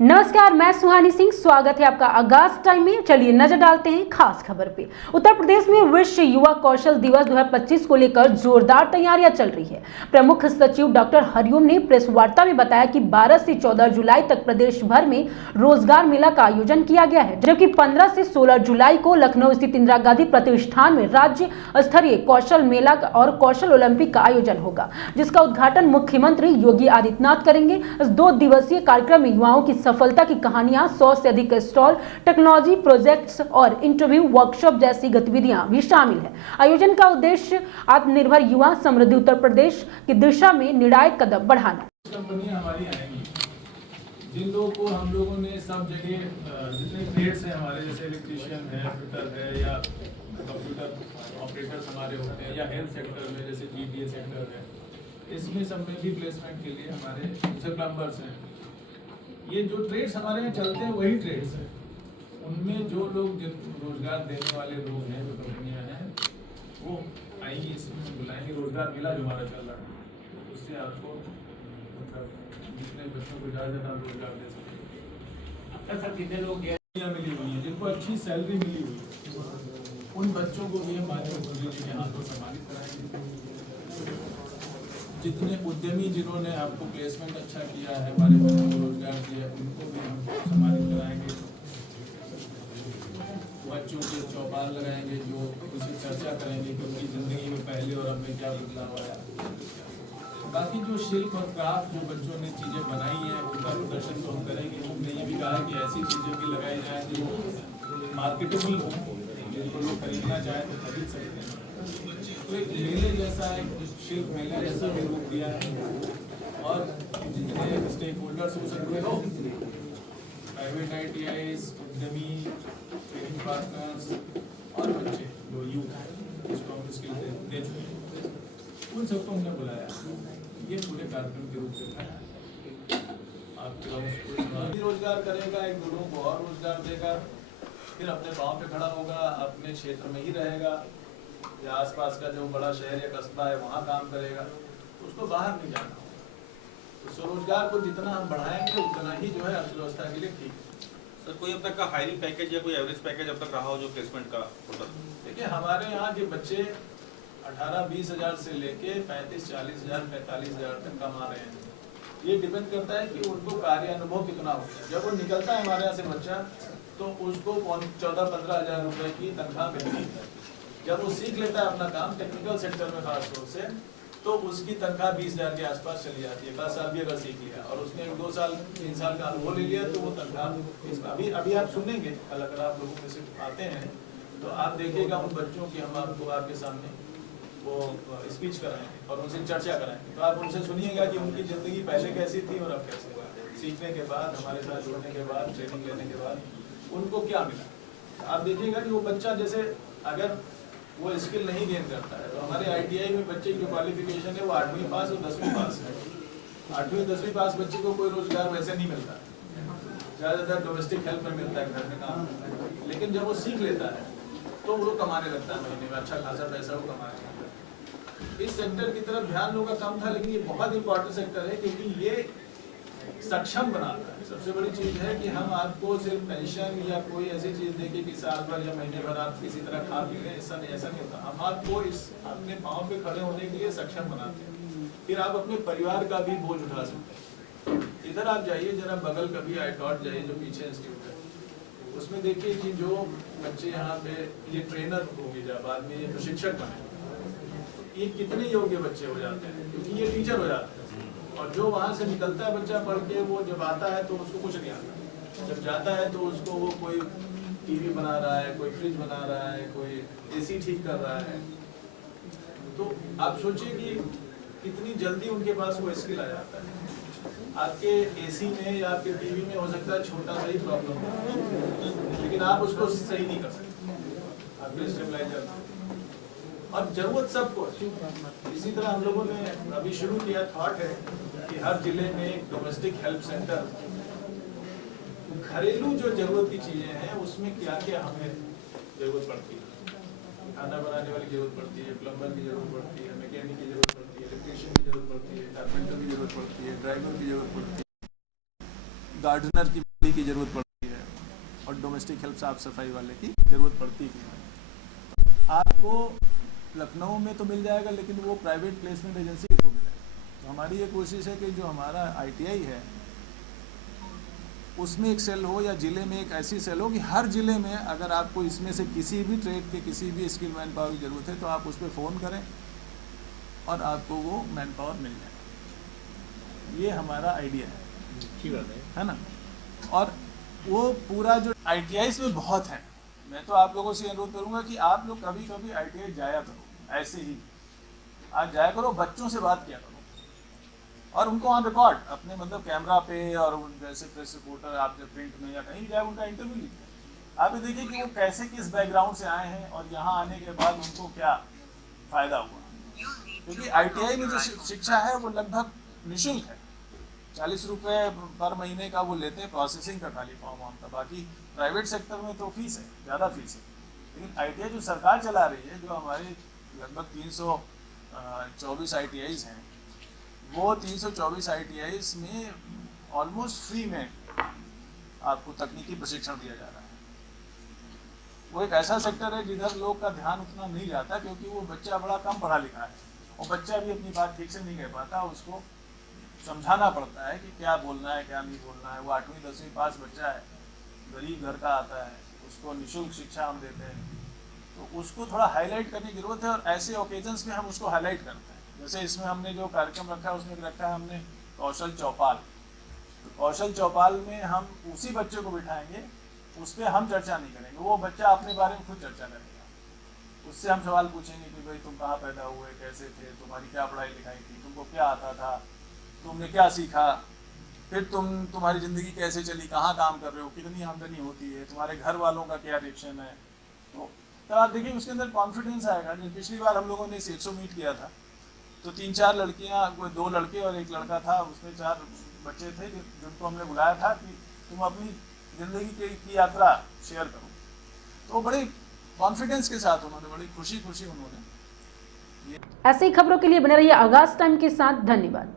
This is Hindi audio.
नमस्कार, मैं सुहानी सिंह। स्वागत है आपका आगाज टाइम में। चलिए नजर डालते हैं खास खबर पे। उत्तर प्रदेश में विश्व युवा कौशल दिवस 2025 को लेकर जोरदार तैयारियां चल रही है। प्रमुख सचिव डॉक्टर हरिओम ने प्रेस वार्ता में बताया कि 12 से 14 जुलाई तक प्रदेश भर में रोजगार मेला का आयोजन किया गया है, जबकि 15 से 16 जुलाई को लखनऊ स्थित इंदिरा गांधी प्रतिष्ठान में राज्य स्तरीय कौशल मेला और कौशल ओलंपिक का आयोजन होगा, जिसका उद्घाटन मुख्यमंत्री योगी आदित्यनाथ करेंगे। इस 2 दिवसीय कार्यक्रम में युवाओं की सफलता की कहानियां, 100 से अधिक स्टॉल, टेक्नोलॉजी प्रोजेक्ट्स और इंटरव्यू वर्कशॉप जैसी गतिविधियां भी शामिल है। आयोजन का उद्देश्य आत्मनिर्भर युवा समृद्ध उत्तर प्रदेश की दिशा में निर्णायक कदम बढ़ाना। कंपनियां हमारी आएंगी, जिन लोगों को हम लोगों ने सब जगह जितने ट्रेड्स हैं हमारे, जैसे इलेक्ट्रीशियन है, फिटर है, या कंप्यूटर ऑपरेटर्स हमारे होते हैं, या हेल्थ सेक्टर में जैसे जीडीए सेक्टर है, इसमें सब में भी प्लेसमेंट के लिए हमारे जैसे प्लम्बर्स हैं। ये जो ट्रेड्स हमारे यहाँ चलते हैं वही ट्रेड्स हैं। उनमें जो लोग जिन रोजगार देने वाले लोग हैं, जो कंपनियां हैं, वो आएंगी, इसमें बुलाएंगे। रोजगार मेला जो हमारा चल रहा है, उससे आपको मतलब जितने बच्चों को ज़्यादा आप रोजगार दे सकते हैं। कितने लोग मिली हुई है जिनको अच्छी सैलरी मिली हुई है, उन बच्चों को भी हम माध्यम के हाथों सम्मानित कराएंगे। जितने उद्यमी जिन्होंने आपको प्लेसमेंट अच्छा किया है, हमारे बच्चों को रोजगार दिया, उनको भी हम सम्मानित कराएंगे। बच्चों के चौपाल लगाएंगे जो उसकी चर्चा करेंगे कि उनकी ज़िंदगी में पहले और अब में क्या बदलाव आया। बाकी जो शिल्प और क्राफ्ट जो बच्चों ने चीज़ें बनाई हैं, उनका प्रदर्शन तो हम करेंगे। हमने ये भी कहा कि ऐसी चीज़ें भी लगाई जाए जो मार्केटेबल हो, जिनको लोग खरीदना चाहें तो खरीद सकते हैं। तो एक मेले जैसा, एक शिल्प मेले जैसा भी रूप दिया है, और जितने स्टेक होल्डर्स हो सकते हो, प्राइवेट ITIs, उद्यमी, ट्रेनिंग पार्टनर्स और बच्चे जो यूथ हैं, जिसको हम स्किल दे चुके हैं, उन सबको हमने बुलाया। ये पूरे कार्यक्रम के रूप से था। आपके रोजगार करेगा, एक लोगों को और रोजगार देगा, फिर अपने पाँव पे खड़ा होगा, अपने क्षेत्र में ही रहेगा, या आसपास का जो बड़ा शहर या कस्बा है वहाँ काम करेगा, तो उसको बाहर नहीं जाना होगा। तो स्वरोजगार को जितना हम बढ़ाएंगे उतना ही जो है अर्थव्यवस्था के लिए ठीक है। सर, कोई अब तक का हायरिंग पैकेज या कोई एवरेज पैकेज अब तक रहा हो जो प्लेसमेंट का होता? देखिए, हमारे यहाँ के बच्चे 18-20 हज़ार से लेके 35-40 हज़ार 45 हज़ार तक कमा रहे हैं। ये डिपेंड करता है कि उनको कार्य अनुभव कितना होता है। जब वो निकलता है हमारे यहाँ से बच्चा, तो उसको 14-15 हज़ार रुपये की तनख्वाह मिलती है। जब वो सीख लेता है अपना काम टेक्निकल सेक्टर में खास तौर से, तो उसकी तनख्वाह 20 हज़ार के आसपास चली जाती है। 10 साल भी अगर सीख लिया और उसने 1-2 साल 3 साल का अनुभव ले लिया, तो वो तनख्वाह अभी आप सुनेंगे। कल अगर आप लोगों में से आते हैं तो आप देखिएगा उन बच्चों की हम आपको आपके सामने वो स्पीच कराएंगे और उनसे चर्चा कराएंगे। तो आप उनसे सुनिएगा कि उनकी ज़िंदगी पहले कैसी थी और अब कैसे। सीखने के बाद, हमारे साथ जुड़ने के बाद, ट्रेनिंग लेने के बाद उनको क्या मिला। आप देखिएगा कि वो बच्चा जैसे अगर वो स्किल नहीं गेन करता है, तो हमारे ITI में बच्चे की क्वालिफिकेशन है वो 8वीं पास और 10वीं पास है। 8वीं 10वीं पास बच्चे को कोई रोजगार वैसे नहीं मिलता, ज़्यादातर डोमेस्टिक हेल्प में मिलता है, घर में काम करता है। लेकिन जब वो सीख लेता है तो वो कमाने लगता है, महीने में अच्छा खासा पैसा वो कमाने लगता है। इस सेक्टर की तरफ ध्यान लोगों का कम था, लेकिन ये बहुत इंपॉर्टेंट सेक्टर है, क्योंकि ये सक्षम बनाता है। सबसे बड़ी चीज़ है कि हम आपको सिर्फ पेंशन या कोई ऐसी चीज़ देके कि साल भर या महीने भर आप किसी तरह खा पी लें, ऐसा नहीं होता। हम आपको इस अपने पाँव पे खड़े होने के लिए सक्षम बनाते हैं, फिर आप अपने परिवार का भी बोझ उठा सकते हैं। इधर आप जाइए जरा, बगल कभी ITOT जाइए, जो पीछे इंस्टीट्यूट है, उसमें देखिए कि जो बच्चे यहाँ पे ये ट्रेनर होंगे, जब बाद में ये प्रशिक्षक बने, ये कितने योग्य बच्चे हो जाते हैं, क्योंकि ये टीचर हो जाते हैं। और जो वहाँ से निकलता है बच्चा पढ़ के, वो जब आता है तो उसको कुछ नहीं आता। जब जाता है तो उसको वो कोई टीवी बना रहा है, कोई फ्रिज बना रहा है, कोई AC ठीक कर रहा है। तो आप सोचिए कि कितनी जल्दी उनके पास वो स्किल आ जाता है। आपके AC में या आपके टीवी में हो सकता है छोटा सा ही प्रॉब्लम हो, लेकिन आप उसको सही नहीं कर सकते। आपके स्टेबलाइजर और जरूरत सबको। इसी तरह हम लोगों ने अभी शुरू किया, थॉट है कि हर जिले में एक डोमेस्टिक हेल्प सेंटर, घरेलू जो जरूरत की चीजें हैं उसमें क्या क्या हमें जरूरत पड़ती है। खाना बनाने वाली जरूरत पड़ती है, प्लम्बर की जरूरत पड़ती है, मैकेनिक की जरूरत पड़ती है, इलेक्ट्रीशियन की जरूरत पड़ती है, कारपेंटर की जरूरत पड़ती है, ड्राइवर की जरूरत पड़ती है, गार्डनर की ज़रूरत पड़ती है और डोमेस्टिक हेल्प साफ सफाई वाले की ज़रूरत पड़ती है। आपको लखनऊ में तो मिल जाएगा, लेकिन वो प्राइवेट प्लेसमेंट एजेंसी के थ्रू मिलेगा। तो हमारी ये कोशिश है कि जो हमारा ITI है उसमें एक सेल हो, या ज़िले में एक ऐसी सेल हो कि हर ज़िले में अगर आपको इसमें से किसी भी ट्रेड के किसी भी स्किल मैन पावर की ज़रूरत है तो आप उस पर फ़ोन करें और आपको वो मैन पावर मिल जाए। ये हमारा आइडिया है ना। और वो पूरा जो ITIs में बहुत है, मैं तो आप लोगों से अनुरोध करूंगा कि आप लोग कभी कभी ITI जाया करो, ऐसे ही आज जाया करो, बच्चों से बात किया करो और उनको ऑन रिकॉर्ड अपने मतलब कैमरा पे, और जैसे प्रेस रिपोर्टर आप जब प्रिंट में या कहीं भी जाए उनका इंटरव्यू लीजिए। आप ये देखिए कि वो कैसे किस बैकग्राउंड से आए हैं और यहाँ आने के बाद उनको क्या फ़ायदा हुआ। क्योंकि ITI में जो शिक्षा है वो लगभग निःशुल्क है, 40 रुपये पर महीने का वो लेते हैं प्रोसेसिंग का खाली फॉर्म वॉर्म का। बाकी प्राइवेट सेक्टर में तो फीस है, ज़्यादा फीस है। लेकिन ITI जो सरकार चला रही है, जो हमारे लगभग 324 ITIs हैं, वो 324 ITIs में ऑलमोस्ट फ्री में आपको तकनीकी प्रशिक्षण दिया जा रहा है। वो एक ऐसा सेक्टर है जिधर लोग का ध्यान उतना नहीं जाता, क्योंकि वो बच्चा बड़ा कम पढ़ा लिखा है और बच्चा भी अपनी बात ठीक से नहीं कह पाता, उसको समझाना पड़ता है कि क्या बोलना है क्या नहीं बोलना है। वो 8वीं 10वीं पास बच्चा है, गरीब घर का आता है, उसको निःशुल्क शिक्षा हम देते हैं, तो उसको थोड़ा हाईलाइट करने की ज़रूरत है। और ऐसे ओकेजन्स में हम उसको हाईलाइट करते हैं। जैसे इसमें हमने जो कार्यक्रम रखा है उसमें रखा है हमने कौशल चौपाल। तो कौशल चौपाल में हम उसी बच्चे को बिठाएंगे, उस पर हम चर्चा नहीं करेंगे, वो बच्चा अपने बारे में खुद चर्चा करेगा। उससे हम सवाल पूछेंगे कि भाई तुम कहाँ पैदा हुए, कैसे थे, तुम्हारी क्या पढ़ाई लिखाई थी, तुमको क्या आता था, तुमने क्या सीखा, फिर तुम्हारी ज़िंदगी कैसे चली, कहाँ काम कर रहे हो, कितनी आमदनी होती है, तुम्हारे घर वालों का क्या रिएक्शन है। तो तब आप देखिए उसके अंदर कॉन्फिडेंस आएगा। जब पिछली बार हम लोगों ने 100 मीट किया था तो 3-4 लड़कियाँ, 2 लड़के और 1 लड़का था, उसमें 4 बच्चे थे जिनको हमने बुलाया था कि तुम अपनी ज़िंदगी की यात्रा शेयर करो। तो बड़े कॉन्फिडेंस के साथ उन्होंने, बड़ी खुशी उन्होंने। ऐसी खबरों के लिए बने रहिए आगाज टाइम के साथ। धन्यवाद।